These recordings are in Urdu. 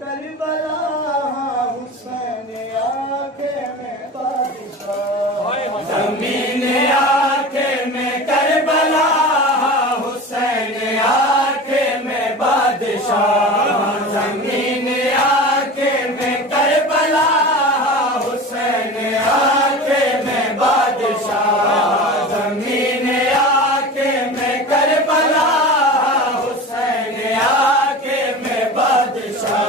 کربلا حسین آنکھیں میں بادشاہ زمین آنکھیں میں کربلا حسین آنکھیں میں بادشاہ زمین آنکھیں میں کربلا حسین آنکھیں میں بادشاہ زمین آنکھیں میں کربلا حسین آنکھیں میں بادشاہ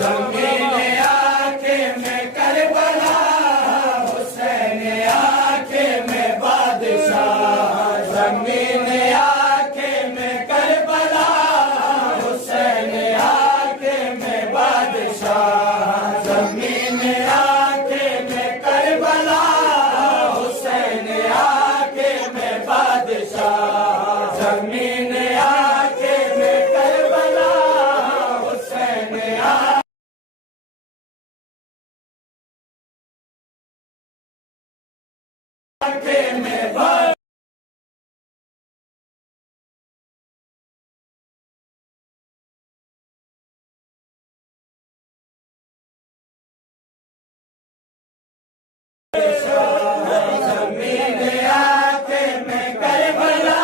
زمین آنکھیں میں کربلا حسین آنکھیں میں بادشاہ زمین آنکھیں میں کربلا حسین آنکھیں میں بادشاہ زمین آنکھیں میں کربلا حسین آنکھیں میں بادشاہ زمین آنکھیں میں کربلا حسین آنکھیں میں بادشاہ زمین آنکھیں میں کربلا حسین آنکھیں میں بادشاہ زمین آنکھیں میں کربلا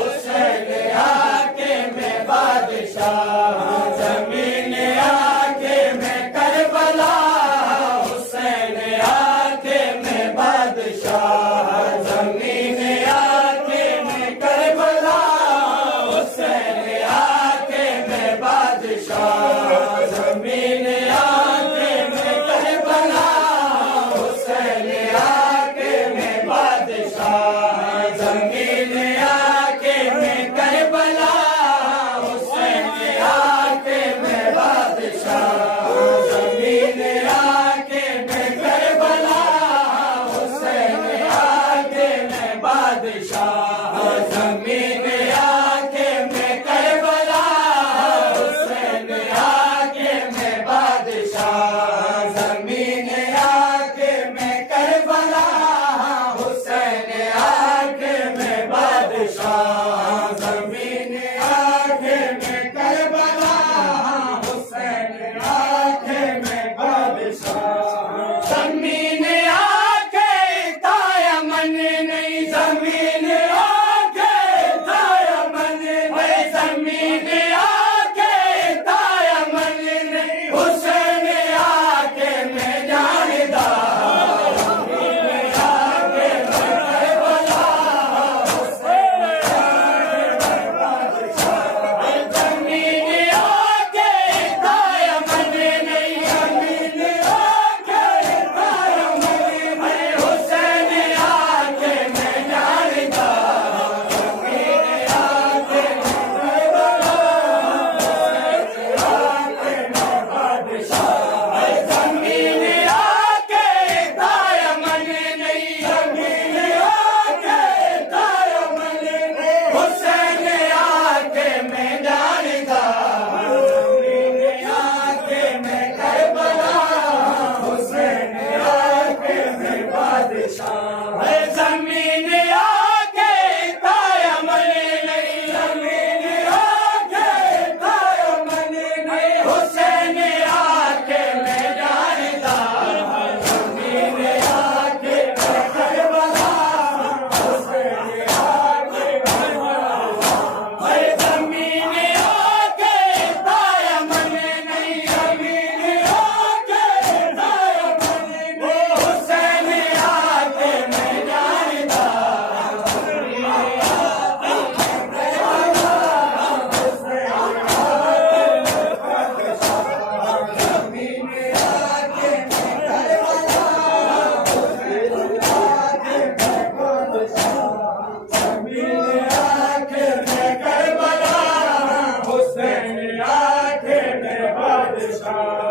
حسین آنکھیں میں بادشاہ زمین آنکھیں میں کربلا حسین آنکھیں میں بادشاہ زمین آنکھیں میں کربلا حسین آنکھیں میں بادشاہ زمین آنکھیں میں کربلا حسین آنکھیں میں بادشاہ زمین آنکھیں میں کربلا حسین آنکھیں میں بادشاہ زمین آنکھیں میں کربلا حسین آنکھیں میں بادشاہ زمین آنکھیں میں کربلا حسین آنکھیں میں بادشاہ زمین آنکھیں میں کربلا حسین آنکھیں میں بادشاہ زمین آنکھیں تایا من نہیں زمین آنکھیں تایا من نہیں زمین آنکھیں تایا من نہیں حسین آنکھیں میں جاندار زمین آنکھیں میں کربلا حسین آنکھیں میں بادشاہ زمین آنکھیں تایا من نہیں زمین آنکھیں تایا من نہیں حسین آنکھیں میں جاندار زمین آنکھیں میں کربلا حسین آنکھیں میں بادشاہ زمین آنکھیں تایا من نہیں زمین آنکھیں تایا من نہیں حسین آنکھیں میں جاندار زمین آنکھیں میں کربلا حسین آنکھیں میں بادشاہ زمین آنکھیں تایا من نہیں زمین آنکھیں تایا من نہیں حسین آنکھیں میں جاندار زمین آنکھیں میں کربلا حسین آنکھیں میں بادشاہ زمین آنکھیں تایا من نہیں زمین آنکھیں تایا من نہیں حسین آنکھیں میں جاندار زمین آنکھیں میں کربلا حسین آنکھیں میں بادشاہ زمین آنکھیں میں کربلا حسین آنکھیں میں بادشاہ زمین آنکھیں میں کربلا حسین آنکھیں میں بادشاہ